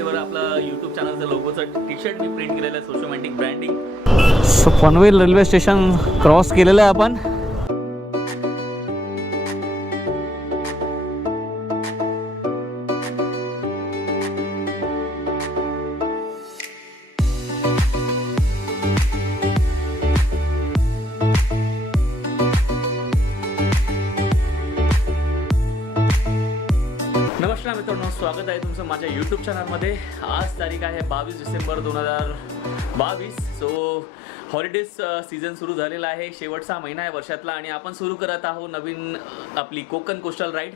Ever आपलं YouTube चॅनलचं लोगोचं टी शर्ट मी प्रिंट केलेलं आहे, Sociomatic branding. So Panvel railway station cross केलेलं आहे आपण. नमस्कार मित्रांनो, स्वागत आहे तुमचं माझ्या यूट्यूब चॅनलमध्ये. आज तारीख आहे 22 डिसेंबर 2022. सो हॉलिडेज सीझन सुरू झालेला आहे. शेवटचा महिना आहे वर्षातला आणि आपण सुरू करत आहोत नवीन आपली कोकण कोस्टल राईड.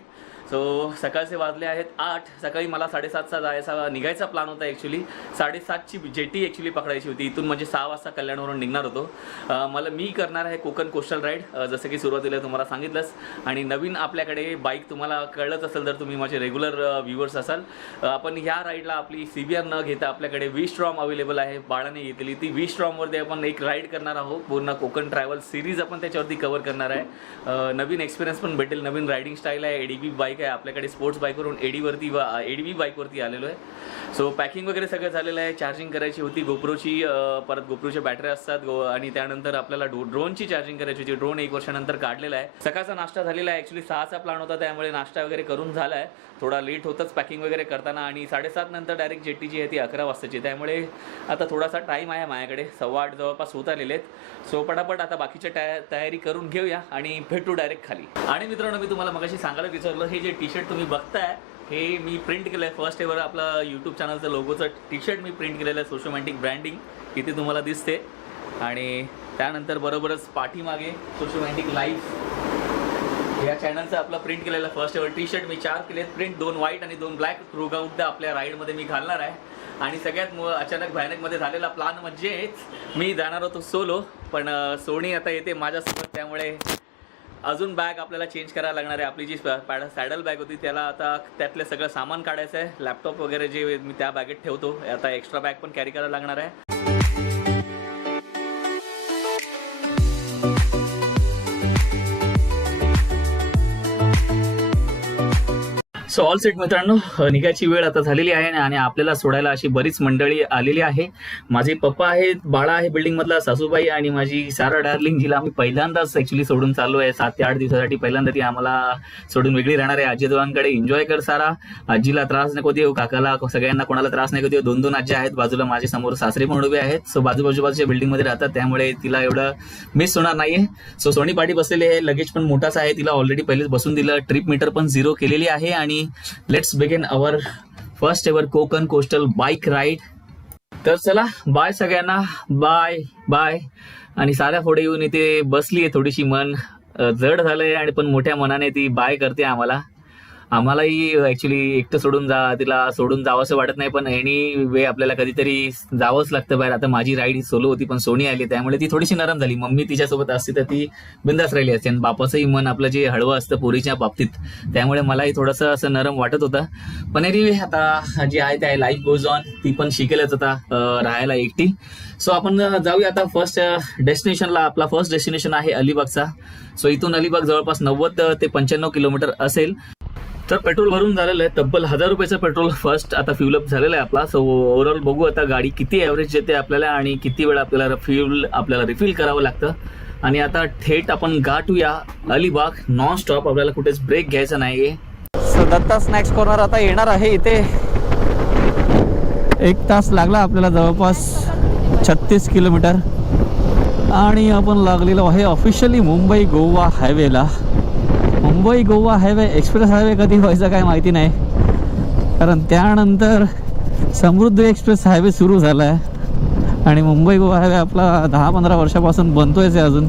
सो सकाळचे वाजले आहेत 8. सकाळी मला 7:30चा जायचा निघायचा प्लॅन होता. ॲक्च्युली 7:30ची जेटी ॲक्च्युली पकडायची होती. इथून म्हणजे 6 वाजता कल्याणवरून निघणार होतो. मी करणार आहे कोकण कोस्टल राईड, जसं की सुरुवातीला तुम्हाला सांगितलंच. आणि नवीन आपल्याकडे बाईक तुम्हाला कळलंच असेल जर तुम्ही माझे रेग्युलर व्ह्यूवर्स असाल. आपण ह्या राईडला आपली CBR न घेता आपल्याकडे V-Strom अवेलेबल आहे. बाळाने घेतली ती V-Stromवरती आपण एक राईड करणार आहोत. पूर्ण कोकण ट्रॅव्हल सिरीज आपण त्याच्यावरती कव्हर करणार आहे. नवीन एक्सपिरियन्स पण भेटेल. नवीन रायडिंग स्टाईल आहे. ADV बाईक आहे आपल्याकडे. स्पोर्ट्स बाईकवरून ADV बाईकवरती आलेलो आहे. सो पॅकिंग वगैरे सगळं झालेलं आहे. चार्जिंग करायची होती गोप्रोची, परत गोप्रोच्या बॅटऱ्या असतात आणि त्यानंतर आपल्याला ड्रोनची चार्जिंग करायची होती. ड्रोन 1 वर्षानंतर काढलेला आहे. सकाळचा नाश्ता झालेला आहे. ॲक्च्युली 6चा प्लॅन होता, त्यामुळे नाश्ता वगैरे करून झाला आहे. थोडा लेट होतंच पॅकिंग वगैरे करताना. आणि 7:30 नंतर डायरेक्ट जेटी जी आहे ती 11 वाजताची. त्यामुळे आता थोडासा टाईम आहे माझ्याकडे. 7:15 जवळपास होत आलेले आहेत. सो पटापट आता बाकीच्या तयारी करून घेऊया आणि भेटू डायरेक्ट खाली. आणि मित्रांनो, मी तुम्हाला मगाशी सांगायला विचारलं, हे जे टी शर्ट तुम्ही बघताय हे मी प्रिंट केलं आहे. फर्स्ट एवर आपलं यूट्यूब चॅनलचं लोगोचं टी शर्ट मी प्रिंट केलेलं आहे, सोशोमॅटिक ब्रँडिंग. इथे तुम्हाला दिसते. आणि त्यानंतर बरोबरच पाठीमागे सोशोमॅटिक लाईफ या चॅनलचं आपलं प्रिंट केलेलं फर्स्ट एवर टी शर्ट मी 4 केलेत प्रिंट. 2 व्हाईट आणि 2 ब्लॅक थ्रूआउट आपल्या राईडमध्ये मी घालणार आहे. आणि सगळ्यात अचानक भयानकमध्ये झालेला प्लॅन म्हणजेच मी जाणार होतो सोलो, पण सोनी आता येते माझ्यासोबत. त्यामुळे अजून बॅग आपल्याला चेंज करायला लागणार आहे. आपली जी सॅडल बॅग होती त्याला आता त्यातलं सगळं सामान काढायचं आहे. लॅपटॉप वगैरे जे मी त्या बॅगेत ठेवतो, आता एक्स्ट्रा बॅग पण कॅरी करायला लागणार आहे. सो ऑल सेट मित्रांनो, निघायची वेळ आता झालेली आहे आणि आपल्याला सोडायला अशी बरीच मंडळी आलेली आहे. माझे पप्पा आहेत, बाळा आहे बिल्डिंगमधला, सासूबाई आणि माझी सारा डार्लिंग, जिला आम्ही पहिल्यांदाच ॲक्च्युली सोडून चाललो आहे. 7 ते 8 दिवसासाठी पहिल्यांदा ती आम्हाला सोडून वेगळी राहणार आहे. आजीजोबांकडे. एन्जॉय कर सारा. आजीला त्रास नको देऊ, काकाला, सगळ्यांना कोणाला त्रास नको देऊ. 2-2 आजी आहेत बाजूला. माझ्या समोर सासरे पण उभे आहेत. सो बाजूबाजूच्या बिल्डिंगमध्ये राहतात, त्यामुळे तिला एवढं मिस होणार नाहीये. सो सोनी पाठी बसलेली आहे. लगेज पण मोठाच आहे. तिला ऑलरेडी पहिलेच बसून दिलं. ट्रिप मीटर पण 0 केलेली आहे. आणि let's begin our first ever Konkan coastal bike ride. तर चला, बाय सगळ्यांना. Bye bye. आणि साऱ्या पुढे येऊन इथे बसली आहे. थोडीशी मन जड झालंय आणि पण मोठ्या मनाने ती बाय करते आम्हालाही ॲक्च्युली एकटं तिला सोडून जावं असं वाटत नाही, पण एनी वे आपल्याला कधीतरी जावंच लागतं बाहेर. आता माझी राईड ही सोलो होती, पण सोनी आली त्यामुळे ती थोडीशी नरम झाली. मम्मी तिच्यासोबत असती तर ती बिंदास राहिली असते. आणि बापाचंही मन आपलं जे हळवं असतं पोरीच्या बाबतीत, त्यामुळे मलाही थोडंसं असं नरम वाटत होतं. पण एनी वे आता जे आहे ते आहे, लाईफ गोज ऑन. ती पण शिकेलच आता राहायला एकटी. सो आपण जाऊया आता फर्स्ट डेस्टिनेशनला. आपला फर्स्ट डेस्टिनेशन आहे अलिबागचा. सो इथून अलिबाग जवळपास 90 ते 95 किलोमीटर असेल. तर पेट्रोल भरून झालेलं आहे. तब्बल 1000 रुपयाचं पेट्रोल फर्स्ट आता फ्युलअप झालेलं आहे आपला. सो ओव्हरऑल बघू आता गाडी किती ॲव्हरेज देते आपल्याला आणि किती वेळ आपल्याला रिफिल करावं लागतं. आणि आता थेट आपण गाठूया अलिबाग. नॉन स्टॉप, आपल्याला कुठेच ब्रेक घ्यायचा नाही आहे. सो दत्ता स्नॅक्स कॉर्नर आता येणार आहे इथे. 1 तास लागला आपल्याला, जवळपास 36 किलोमीटर. आणि आपण लागलेलो आहे ऑफिशियली मुंबई गोवा हायवेला. Mumbai Goa highway express highway कधी व्हायचा काय माहिती नाही, कारण त्यानंतर समृद्धी एक्सप्रेस हायवे सुरू झाला आहे. आणि मुंबई गोवा हायवे आपला 10-15 वर्षापासून बनतोयच आहे अजून.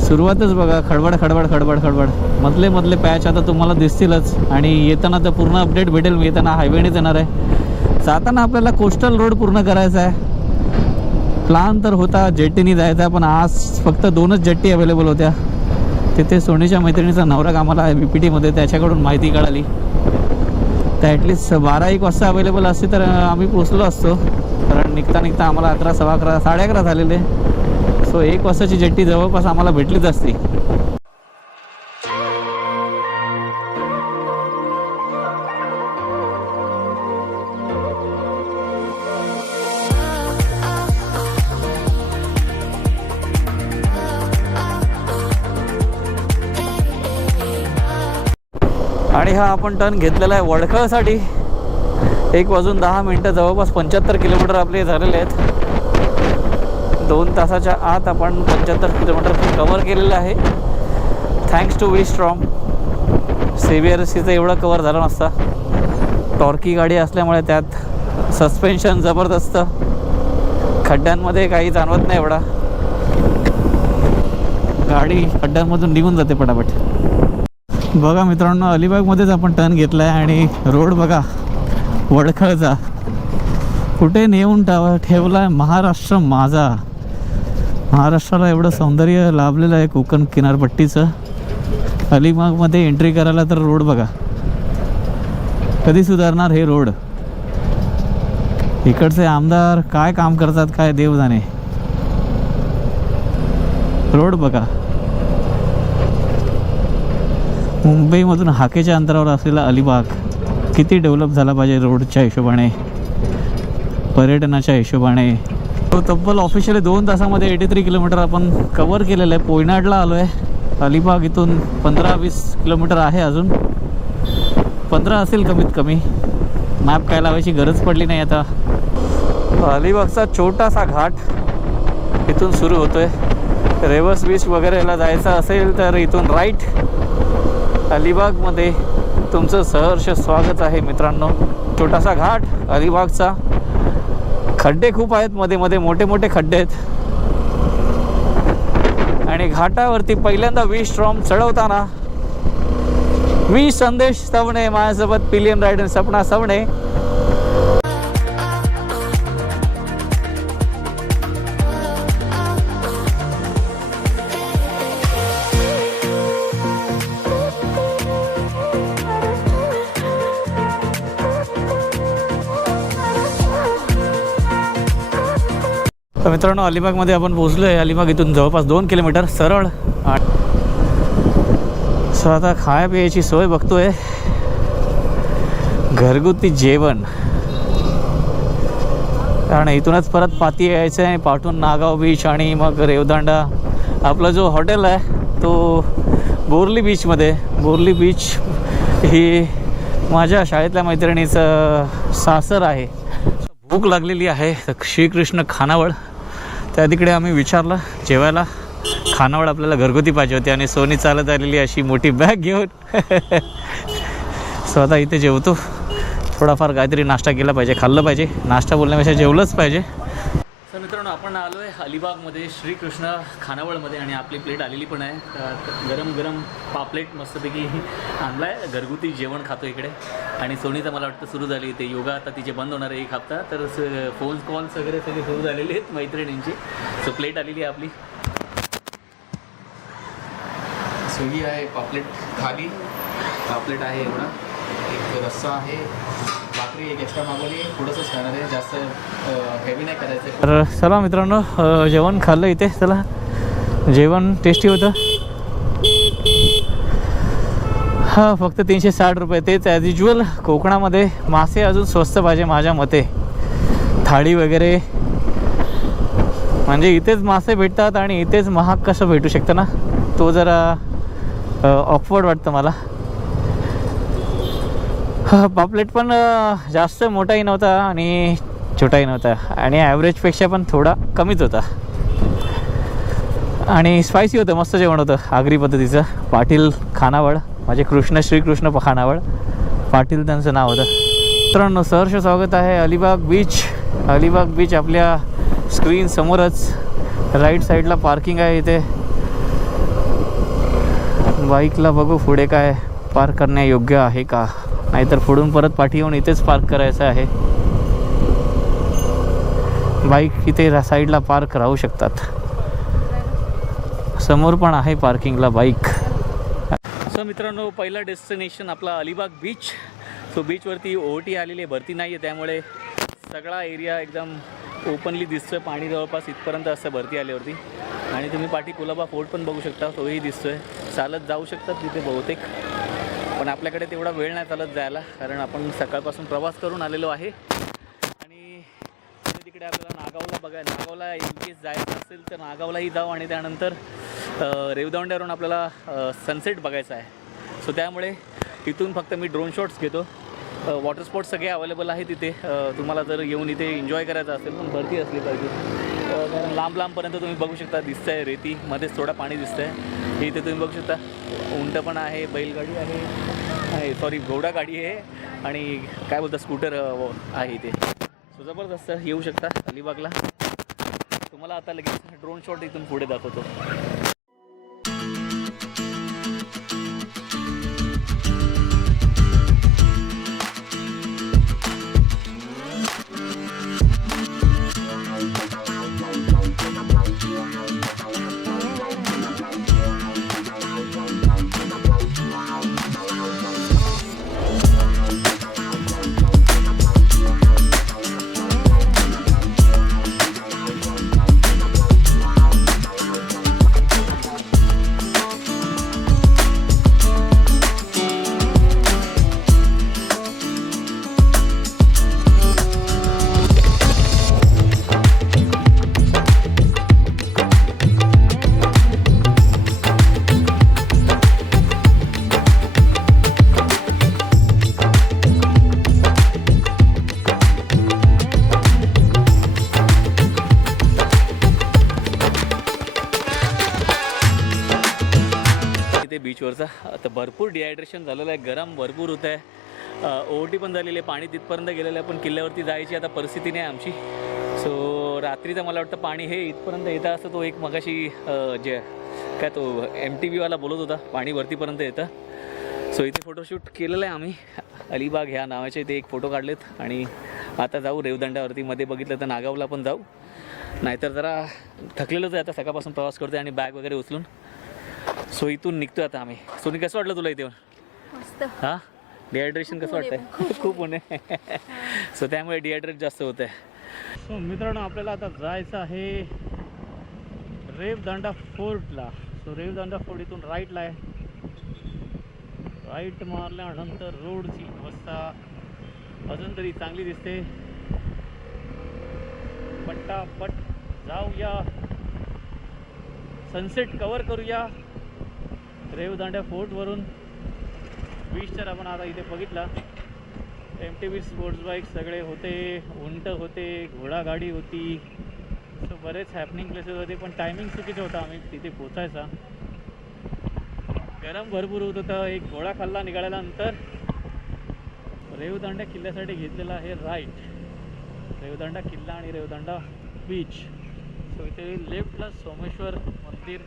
सुरुवातच बघा, खडबड खडबड खडबड खडबड. मधले पॅच आता तुम्हाला दिसतीलच. आणि येताना तर पूर्ण अपडेट भेटेल. मी येताना हायवेनेच येणार आहे. जाताना आपल्याला कोस्टल रोड पूर्ण करायचा आहे. प्लान तर होता जेटीने जायचा, पण आज फक्त 2च जेट्टी अवेलेबल होत्या. तिथे सोनीच्या मैत्रिणीचा नवरा कामाला आहे BPTमध्ये, त्याच्याकडून माहिती कळाली. तर ॲटलिस्ट 12-1 वाजता अवेलेबल असते तर आम्ही पोचलो असतो, कारण निघता आम्हाला 11, 11:15, 11:30 झालेले. सो 1 वाजताची जेट्टी जवळपास आम्हाला भेटलीच असती. आणि हा आपण टर्न घेतलेला आहे वडखळसाठी. 1 वाजून 10 मिनटं, जवळपास 75 किलोमीटर आपले झालेले आहेत. 2 तासाच्या आत आपण 75 किलोमीटर कवर केलेलं आहे. Thanks to V Strom. CBRCचं एवढं कवर झालं नसता. टॉर्की गाडी असल्यामुळे त्यात सस्पेन्शन जबरदस्त, खड्ड्यांमध्ये काही जाणवत नाही एवढा, गाडी खड्ड्यांमधून निघून जाते पटापट. बघा मित्रांनो, अलिबागमध्येच आपण टर्न घेतला आहे आणि रोड बघा वडखळचा. कुठे नेऊन ठेवला आहे महाराष्ट्र माझा. महाराष्ट्राला एवढं सौंदर्य लाभलेलं आहे कोकण किनारपट्टीचं. अलिबागमध्ये एंट्री करायला तर रोड बघा. कधी सुधारणार हे रोड? इकडचे आमदार काय काम करतात काय देव जाणे. रोड बघा. मुंबईमधून हाकेच्या अंतरावर असलेला अलिबाग किती डेव्हलप झाला पाहिजे रोडच्या हिशोबाने, पर्यटनाच्या हिशोबाने. तो तब्बल ऑफिशियली 2 तासामध्ये 83 किलोमीटर आपण कवर केलेलं आहे. पोयनाडला आलो आहे. अलिबाग इथून 15-20 किलोमीटर आहे, अजून 15 असेल कमीत कमी. मॅप काय लावायची गरज पडली नाही आता. अलिबागचा छोटासा घाट इथून सुरू होतो आहे. रेवर्स बीच वगैरेला जायचं असेल तर इथून राईट. अलिबागमध्ये तुमचं सहर्ष स्वागत आहे मित्रांनो. छोटासा घाट अलिबागचा. खड्डे खूप आहेत, मध्ये मध्ये मोठे मोठे खड्डे आहेत. आणि घाटावरती पहिल्यांदा वी स्ट्रॉम चढवताना वी संदेश सवणे माझ्यासोबत पिलियन रायडर सपना सवणे. तर मित्रांनो, अलिबागमध्ये आपण पोहोचलो आहे. अलिबाग इथून जवळपास 2 किलोमीटर सरळ. सो आता खाया पियाची सोय बघतोय. घरगुती जेवण. कारण इथूनच परत पाती यायचं आहे, पाठून नागाव बीच आणि मग रेवदांडा. आपला जो हॉटेल आहे तो बोरली बीचमध्ये. बोरली बीच ही माझ्या शाळेतल्या मैत्रिणीचं सासर आहे. भूक लागलेली आहे. तर श्रीकृष्ण खानावळ त्या तिकडे आम्ही विचारलं जेवायला. खानावळ आपल्याला घरगुती पाहिजे होती आणि सोनी चालत आलेली अशी मोठी बॅग घेऊन. सो आता इथे जेवतो. थोडाफार काहीतरी नाश्ता केला पाहिजे, खाल्लं पाहिजे. नाश्ता बोलण्यापेक्षा जेवलंच पाहिजे. तर मित्रांनो, आपण आलो आहे अलिबागमध्ये श्रीकृष्ण खानावळमध्ये आणि आपली प्लेट आलेली पण आहे. गरम गरम पापलेट मस्तपैकी आणला आहे. घरगुती जेवण खातो इकडे. आणि सोनीचं मला वाटतं सुरू झाली ते योगा. आता तिचे बंद होणार आहे 1 हप्ता. तर फोन कॉल्स वगैरे सगळे सुरू झालेले आहेत मैत्रिणींची. सो प्लेट आलेली आहे आपली. सुगी आहे, पापलेट खाली. पापलेट आहे एवढा. एक रस्सा आहे, भाकरी एक एक्स्ट्रा मागवली. थोडंसंच खाणार आहे, जास्त हेवी नाही करायचं. तर चला मित्रांनो, जेवण खाल्लं इथे. चला, जेवण टेस्टी होतं. हां, फक्त 360 रुपये. तेच ॲज युज्युअल कोकणामध्ये मासे अजून स्वस्त पाहिजे माझ्या मते. थाळी वगैरे म्हणजे इथेच मासे भेटतात आणि इथेच महाग कसं भेटू शकतं ना, तो जरा ऑकवर्ड वाटतं मला. हा, पापलेट पण जास्त मोठाही नव्हता आणि छोटाही नव्हता आणि ॲव्हरेजपेक्षा पण थोडा कमीच होता. आणि स्पायसी होतं, मस्त जेवण होतं आगरी पद्धतीचं. पाटील खानावळ, माझे श्रीकृष्ण खानावळ पाटील त्यांचं नाव होतं. मित्रांनो, सहर्ष स्वागत आहे अलिबाग बीच. अलिबाग बीच आपल्या स्क्रीन समोरच. राईट साईडला पार्किंग आहे इथे. बाईकला बघू पुढे काय पार्क करण्यायोग्य आहे का, नाहीतर पुढून परत पाठी येऊन इथेच पार्क करायचं आहे. बाईक इथे साईडला पार्क राहू शकतात. समोर पण आहे पार्किंगला बाईक. सो मित्रांनो, पहिला डेस्टिनेशन आपला अलिबाग बीच. सो बीचवरती OT आलेली आहे, भरती नाही आहे, त्यामुळे सगळा एरिया एकदम ओपनली दिसतोय. पाणी जवळपास इथपर्यंत असतं भरती आल्यावरती. आणि तुम्ही पाठी कुलाबा फोर्ट पण बघू शकता, तोही दिसतोय. चालत जाऊ शकतात तिथे बहुतेक, पण आपल्याकडे तेवढा वेळ नाही चालत जायला, कारण आपण सकाळपासून प्रवास करून आलेलो आहे. आणि तिकडे आपल्याला नागावला नागावला इन केस जायचं असेल तर नागावलाही जाऊ आणि त्यानंतर रेवदंड्यावरून आपल्याला सनसेट बघायचा आहे. सो त्यामुळे इथून फक्त मी ड्रोन शॉट्स घेतो. वॉटर स्पोर्ट्स सगळे अवेलेबल आहेत तिथे. तुम्हाला जर येऊन इथे एन्जॉय करायचं असेल पण भरती असली पाहिजे, कारण लांब लांबपर्यंत तुम्ही बघू शकता. दिसतंय रेती, मध्येच थोडं पाणी दिसतंय. हे इथे तुम्ही बघू शकता. उंट पण आहे, बैलगाडी आहे, सॉरी घोडा गाडी आहे आणि काय बोलतात स्कूटर आहे इथे. सो जबरदस्त येऊ शकता अलिबागला. तुम्हाला आता लगेच ड्रोन शॉट इथून पुढे दाखवतो. बीचवरचा आता भरपूर डिहायड्रेशन झालेलं आहे, गरम भरपूर होत आहे. ओहोटी पण झालेली आहे, पाणी तिथपर्यंत गेलेलं आहे, पण किल्ल्यावरती जायची आता परिस्थिती नाही आमची. सो रात्रीचं मला वाटतं पाणी हे इथपर्यंत येतं असं तो एक मगाशी जे काय तो MTVवाला बोलत होता, पाणी वरतीपर्यंत येतं. सो इथे फोटोशूट केलेलं आहे आम्ही. अलिबाग ह्या नावाचे इथे एक फोटो काढलेत आणि आता जाऊ रेवदंड्यावरती. मध्ये बघितलं तर नागावला पण जाऊ, नाहीतर जरा थकलेलंच आहे आता, सकाळपासून प्रवास करतोय आणि बॅग वगैरे उचलून. सो इथून निघतोय आता आम्ही. सोनी कसं वाटलं तुला इथे? मस्त. हां, डिहायड्रेशन कसं वाटतंय? खूप ऊन आहे. सो त्यामुळे डिहायड्रेट जास्त होत आहे. सो मित्रांनो, आपल्याला आता जायचं आहे रेवदंडा फोर्टला. सो रेवदंडा फोर्ट इथून राईटला आहे. राईट मारल्यानंतर रोडची अवस्था अजून तरी चांगली दिसते. पट्टापट जाऊया, सनसेट कवर करूया रेवदंडा फोर्टवरून. बीच तर आपण आता इथे बघितला. MTV स्पोर्ट्स बाईक सगळे होते, उंट होते, घोडागाडी होती. सो बरेच हॅपनिंग प्लेसेस होते, पण टायमिंग चुकीचं होता आम्ही तिथे पोचायचा. गरम भरपूर होत होतं. एक घोडा खाल्ला निघाल्यानंतर रेवदंडा किल्ल्यासाठी घेतलेला आहे राईट. रेवदंडा किल्ला आणि रेवदंडा बीच. सो इथे लेफ्टला सोमेश्वर मंदिर,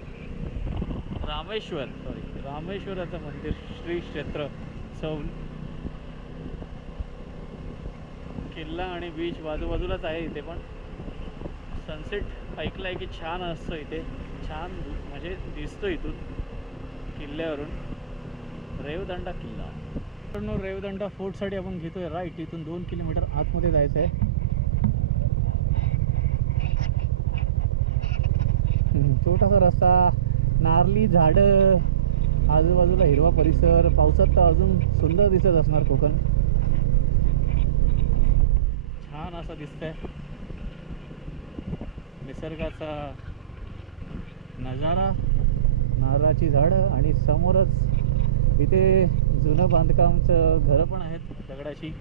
रामेश्वराचं मंदिर, श्री क्षेत्र सौल. किल्ला आणि बीच बाजूबाजूलाच आहे इथे. पण सनसेट ऐकलं आहे की छान असतं इथे, छान म्हणजे दिसतो इथून किल्ल्यावरून रेवदंडा किल्ला. पण रेवदंडा फोर्टसाठी आपण घेतोय राईट. इथून 2 किलोमीटर आतमध्ये जायचं आहे. छोटासा रस्ता, नारळी झाडं, आजूबाजूला हिरवा परिसर. पावसात तर अजून सुंदर दिसत असणार कोकण. छान असं दिसतंय निसर्गाचा नजारा. नारळाची झाडं आणि समोरच इथे जुनं बांधकामचं घरं पण आहेत दगडाची.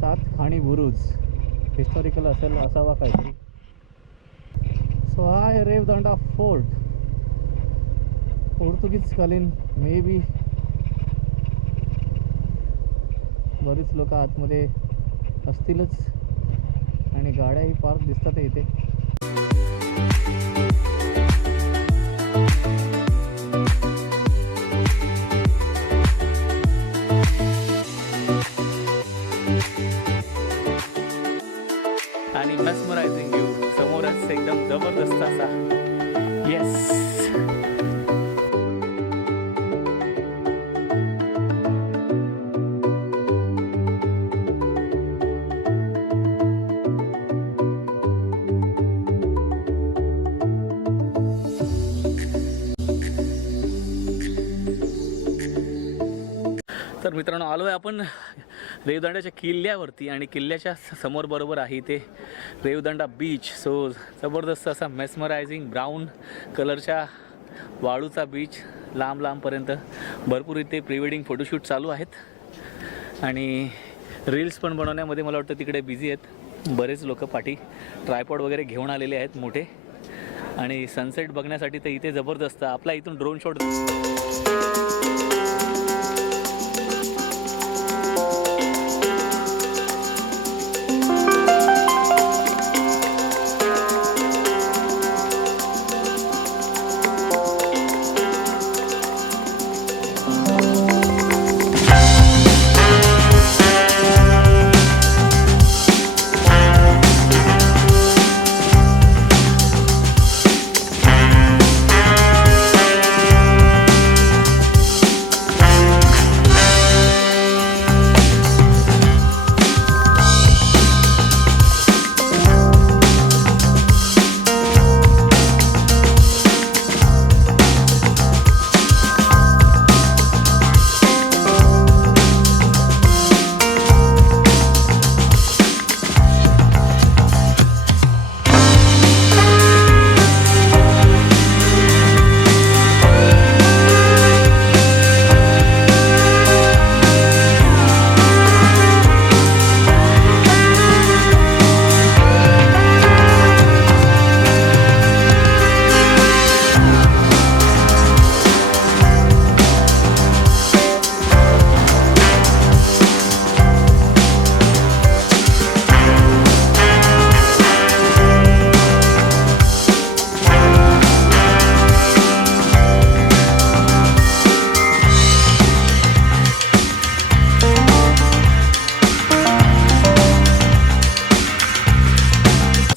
7 खाणी बुरुज, हिस्टॉरिकल असावा काहीतरी. सो हा आहे रेवदंडा फोर्ट. पोर्तुगीज कालीन मे बी. बरीच लोक आतमध्ये असतीलच आणि गाड्याही पार्क दिसतात इथे. आणि मेस्मरायझिंग व्ह्यू समोरच एकदम जबरदस्त असा. येस, तर मित्रांनो आलो आहे आपण रेवदंड्याच्या किल्ल्यावरती आणि किल्ल्याच्या समोर बरोबर आहे इथे रेवदंडा बीच. सो जबरदस्त असा मेस्मरायझिंग ब्राऊन कलरच्या वाळूचा बीच लांब लांबपर्यंत भरपूर इथे प्री वेडिंग फोटोशूट चालू आहेत आणि रील्स पण बनवण्यामध्ये मला वाटतं तिकडे बिझी आहेत बरेच लोक पाठी ट्रायपॉड वगैरे घेऊन आलेले आहेत मोठे आणि सनसेट बघण्यासाठी तर इथे जबरदस्त आपला इथून ड्रोन शॉट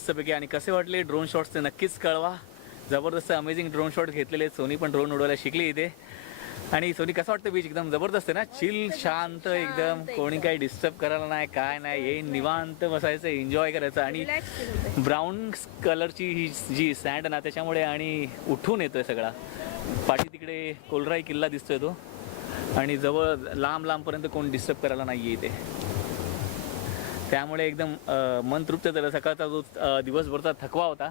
मस्तपैकी आणि कसे वाटले ड्रोन शॉट्स ते नक्कीच कळवा जबरदस्त अमेझिंग ड्रोन शॉट घेतलेले सोनी पण ड्रोन उडवायला शिकली इथे आणि सोनी कसं वाटतं बीच एकदम जबरदस्त आहे ना चिल शांत एकदम कोणी काही डिस्टर्ब करायला नाही काय नाही येईन निवांत बसायचं एन्जॉय करायचं आणि ब्राऊन कलरची ही जी सँड ना त्याच्यामुळे आणि उठून येतोय सगळा पाठी तिकडे कोलराई किल्ला दिसतोय तो आणि जवळ लांब लांबपर्यंत कोण डिस्टर्ब करायला नाही आहे इथे त्यामुळे एकदम मन तृप्त झालं सकाळचा जो दिवसभरचा थकवा होता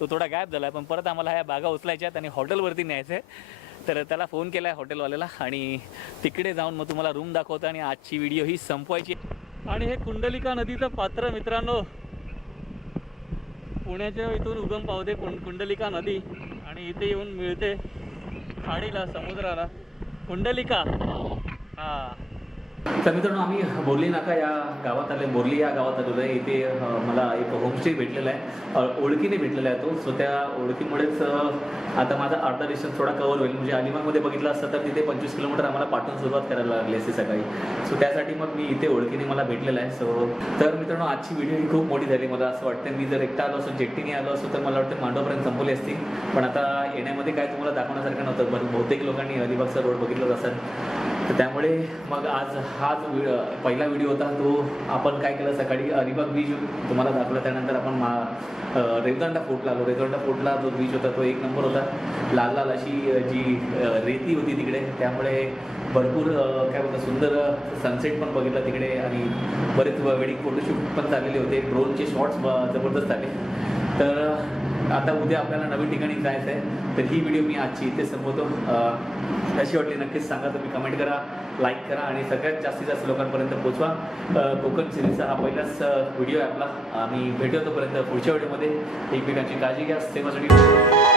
तो थोडा गायब झाला पण परत आम्हाला ह्या बागा उचलायच्या आहेत आणि हॉटेलवरती न्यायचं आहे तर त्याला फोन केला आहे हॉटेलवाल्याला आणि तिकडे जाऊन मग तुम्हाला रूम दाखवतो आणि आजची व्हिडिओ ही संपवायची आणि हे कुंडलिका नदीचं पात्र मित्रांनो पुण्याच्या इथून उगम पावते कुंडलिका नदी आणि इथे येऊन मिळते खाडीला समुद्राला कुंडलिका हां तर मित्रांनो आम्ही बोर्ली नाका या गावात आले बोर्ली या गावात आलेलो आहे इथे मला एक होमस्टे भेटलेला आहे ओळखीने भेटलेला आहे तो सो त्या ओळखीमुळेच आता माझा अर्धा डिस्टन्स थोडा कव्हर होईल म्हणजे अलिबागमध्ये बघितलं असतं तर तिथे 25 किलोमीटर आम्हाला पाठवून सुरुवात करायला लागली असते सकाळी सो त्यासाठी मग मी इथे ओळखीने मला भेटलेला आहे सो तर मित्रांनो आजची व्हिडिओ ही खूप मोठी झाली मला असं वाटतं मी जर एकटा आलो असो जेट्टीने आलो असतो तर मला वाटतं मांडवपर्यंत संपवली असती पण आता येण्यामध्ये काय तुम्हाला दाखवण्यासारखं नव्हतं पण बहुतेक लोकांनी अलिबागचा रोड बघितलाच असेल तर त्यामुळे मग आज हा जो पहिला व्हिडिओ होता तो आपण काय केलं सकाळी अलिबाग बीच तुम्हाला दाखवला त्यानंतर आपण रेवदंडा फोर्टला आलो रेवदंडा फोर्टला जो बीच होता तो एक नंबर होता लाल लाल अशी जी रेती होती तिकडे त्यामुळे भरपूर काय बोलतात सुंदर सनसेट पण बघितला तिकडे आणि बरेच वेडिंग फोटोशूट पण चाललेले होते ड्रोनचे शॉट्स जबरदस्त आले तर आता उद्या आपल्याला नवीन ठिकाणी जायचं आहे तर ही व्हिडिओ मी आजची इथे संपवतो कशी वाटली नक्कीच सांगा तुम्ही कमेंट करा लाईक करा आणि सगळ्यात जास्तीत जास्त लोकांपर्यंत पोचवा कोकण सिरीजचा हा पहिलाच व्हिडिओ आहे आपला आम्ही भेटू तोपर्यंत पुढच्या व्हिडिओमध्ये एकमेकांची काळजी घ्या सेवासाठी